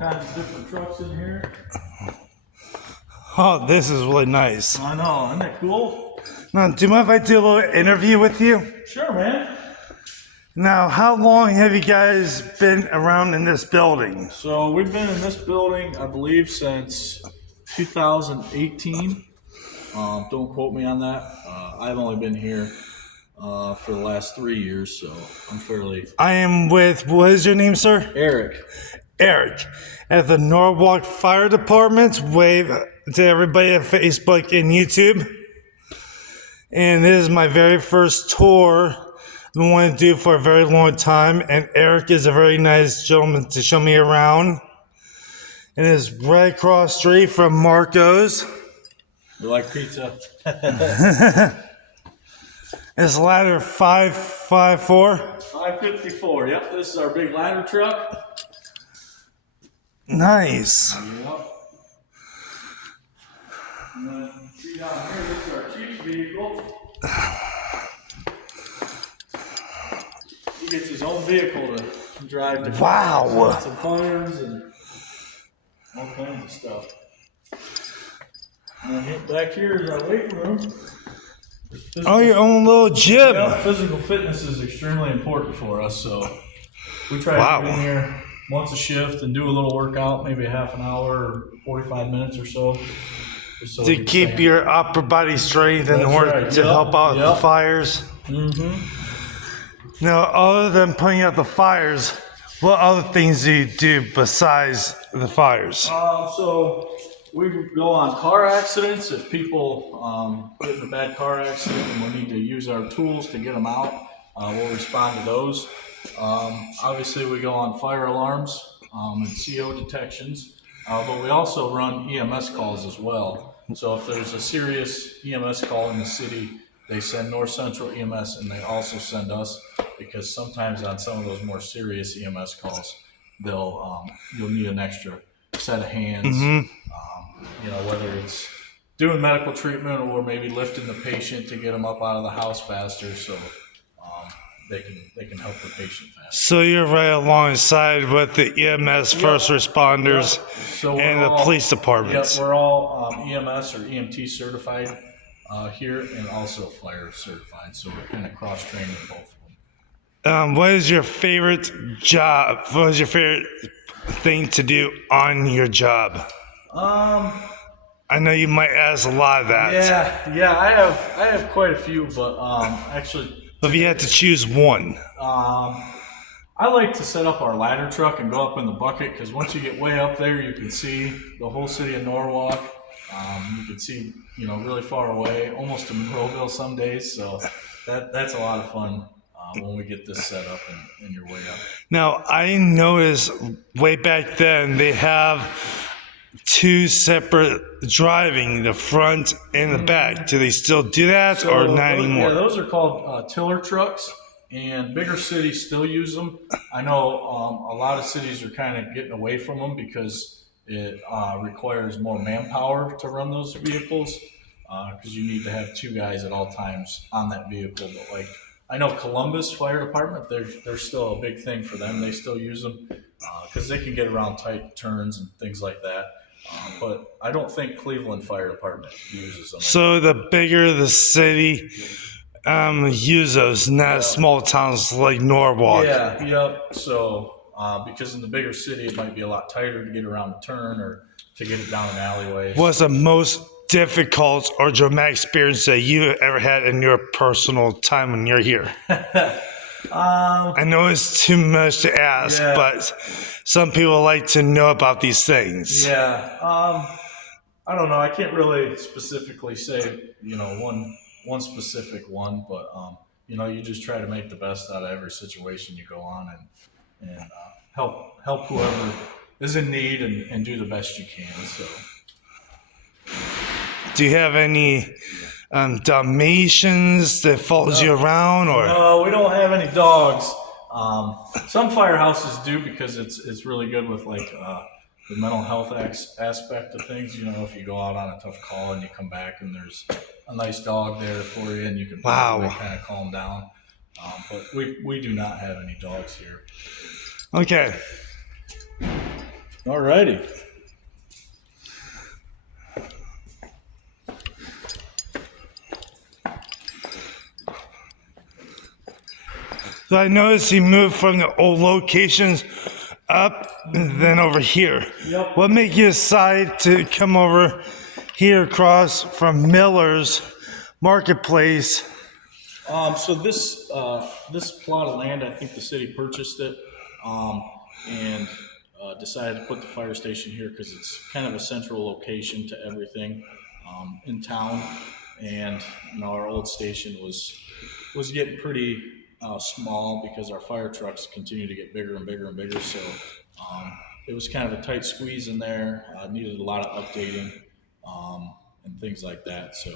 kinds of different trucks in here. Oh, this is really nice. I know, isn't that cool? Now, do you mind if I do a little interview with you? Sure, man. Now, how long have you guys been around in this building? So we've been in this building, I believe, since 2018. Don't quote me on that. I've only been here for the last 3 years, so I'm fairly... I am with, what is your name, sir? Eric. Eric, at the Norwalk Fire Department. Wave to everybody at Facebook and YouTube. And this is my very first tour I've been wanting to do for a very long time. And Eric is a very nice gentleman to show me around. And it's right across the street from Marco's. You like pizza? It's ladder 554. 554, yep. This is our big ladder truck. Nice. Yep. And then see down here, this is our chief's vehicle. He gets his own vehicle to drive to some fires and all kinds of stuff. And then back here is our weight room. Oh, your own little gym. Yeah, physical fitness is extremely important for us, so we try to get in here once a shift and do a little workout, maybe a half an hour or 45 minutes or so. To keep your upper body strength in order to help out with the fires. Mm-hmm. Now, other than putting out the fires, what other things do you do besides the fires? So we go on car accidents. If people get in a bad car accident and we need to use our tools to get them out, we'll respond to those. Obviously, we go on fire alarms and CO detections, but we also run EMS calls as well. So if there's a serious EMS call in the city, they send North Central EMS, and they also send us, because sometimes on some of those more serious EMS calls, you'll need an extra set of hands. Mm-hmm. Whether it's doing medical treatment or maybe lifting the patient to get them up out of the house faster, so they can help the patient faster. So you're right alongside with the EMS first responders and the police departments. Yep, we're all EMS or EMT certified here, and also fire certified. So we're kind of cross-trained in both of them. What is your favorite job? What is your favorite thing to do on your job? I know you might ask a lot of that. Yeah, I have quite a few, but actually, if you had to choose one, I like to set up our ladder truck and go up in the bucket, because once you get way up there, you can see the whole city of Norwalk. You can see, really far away, almost to Monroeville some days. So that's a lot of fun when we get this set up and you're way up. Now, I noticed way back then they have two separate driving, the front and the back. Do they still do that, or not anymore? Yeah, those are called tiller trucks, and bigger cities still use them. I know a lot of cities are kind of getting away from them because it requires more manpower to run those vehicles, because you need to have two guys at all times on that vehicle. But I know Columbus Fire Department, they're still a big thing for them. They still use them because they can get around tight turns and things like that. But I don't think Cleveland Fire Department uses them. So the bigger the city, use those, not small towns like Norwalk. So because in the bigger city, it might be a lot tighter to get around a turn or to get it down an alleyway. What's the most difficult or dramatic experience that you ever had in your personal time when you're here? I know it's too much to ask, but some people like to know about these things. I don't know. I can't really specifically say, one specific one, but you just try to make the best out of every situation you go on and help whoever is in need and do the best you can. So, do you have any Dalmatians that follows you around, or? No, we don't have any dogs. Some firehouses do, because it's really good with the mental health aspect of things. If you go out on a tough call and you come back and there's a nice dog there for you, and you can kind of calm down. But we do not have any dogs here. Okay. All righty. So I noticed he moved from the old locations up and then over here. Yep. What made you decide to come over here across from Miller's Marketplace? So this plot of land, I think the city purchased it, and decided to put the fire station here because it's kind of a central location to everything in town. And our old station was getting pretty small because our fire trucks continue to get bigger and bigger and bigger. So it was kind of a tight squeeze in there. Needed a lot of updating and things like that. So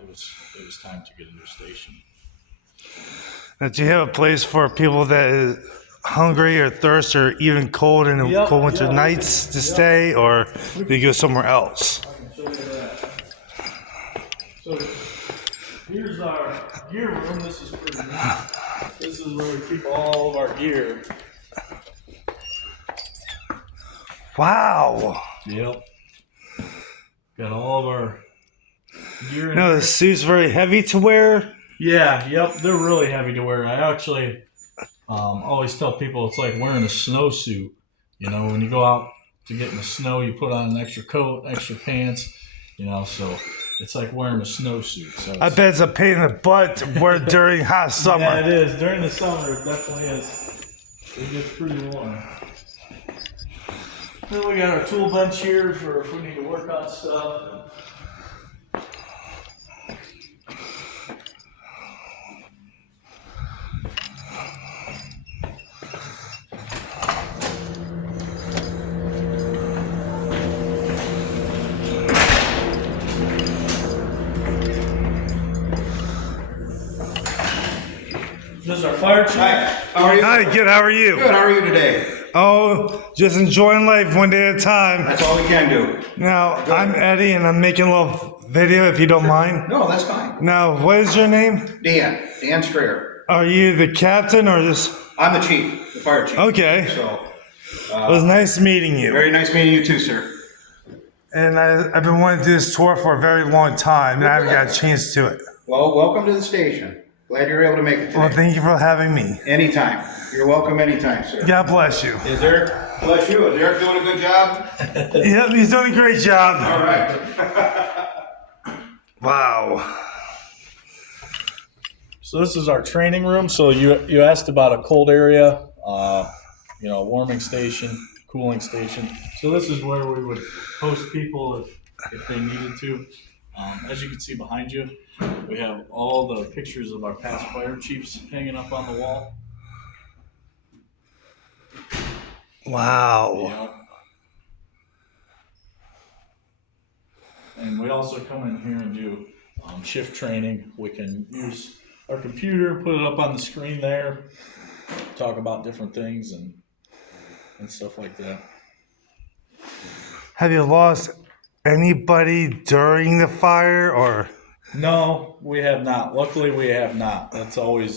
it was time to get a new station. Now, do you have a place for people that is hungry or thirsty or even cold in the Yep, cold winter yeah, nights to stay, or do you go somewhere else? I can show you that. So here's our gear room. This is pretty neat. This is where we keep all of our gear. Wow. Yep. Got all of our gear in No, here. the suit's very heavy to wear. Yeah, yep, they're really heavy to wear. I actually always tell people it's like wearing a snowsuit. When you go out to get in the snow, you put on an extra coat, extra pants, so it's like wearing a snowsuit. So I bet it's a pain in the butt to wear during hot summer. yeah, it is. During the summer, it definitely is. It gets pretty warm. Then we got our tool bench here for if we need to work on stuff. This is our fire chief. Hi, how are you? Hi, kid. How are you? Good, how are you today? Oh, just enjoying life one day at a time. That's all we can do. Now, I'm Eddie, and I'm making a little video, if you don't mind. No, that's fine. Now, what is your name? Dan Strayer. Are you the captain or just... I'm the chief, the fire chief. Okay. So, It was nice meeting you. very nice meeting you too, sir. And I've been wanting to do this tour for a very long time, and I haven't got a chance to it. Well, welcome to the station. Glad you're able to make it today. Well, thank you for having me. Anytime. You're welcome anytime, sir. God bless you. Is Eric, bless you, is Eric doing a good job? Yep, he's doing a great job. All right. Wow. So this is our training room. So you asked about a cold area, warming station, cooling station. So this is where we would host people if they needed to. As you can see behind you, we have all the pictures of our past fire chiefs hanging up on the wall. Wow. And we also come in here and do shift training. We can use our computer, put it up on the screen there, talk about different things and stuff like that. Have you lost anybody during the fire, or? No, we have not. Luckily, we have not. That's always,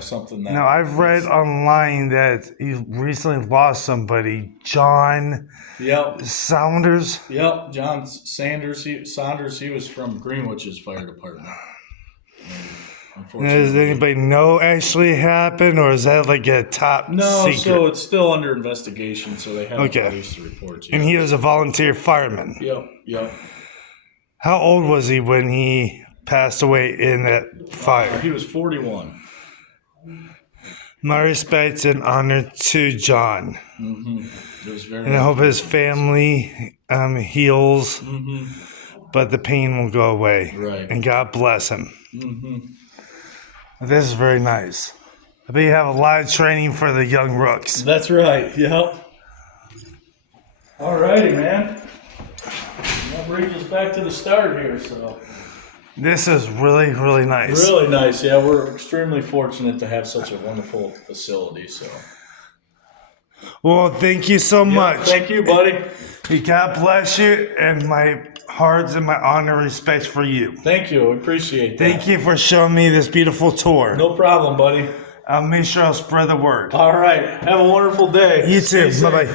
something that. No, I've read online that you recently lost somebody, John Yep. Saunders. Yep. John Saunders. He was from Greenwich's fire department. Does anybody know actually happened, or is that like a top No, secret? so it's still under investigation, so they haven't Okay. released the reports yet. And he was a volunteer fireman. Yep. How old was he when he passed away in that fire? He was 41. My respects and honor to John. It was very. And I hope his family heals, but the pain will go away. Right. And God bless him. This is very nice. I bet you have a lot of training for the young rooks. That's right. Yep. All righty, man. That brings us back to the start here. So This is really, really nice. really nice. Yeah, we're extremely fortunate to have such a wonderful facility. So Well, thank you so much. thank you, buddy. May God bless you, and my hearts and my honor and respect for you. Thank you. I appreciate that. Thank you for showing me this beautiful tour. No problem, buddy. I'll make sure I'll spread the word. All right. Have a wonderful day. You too. Stay safe. Bye-bye.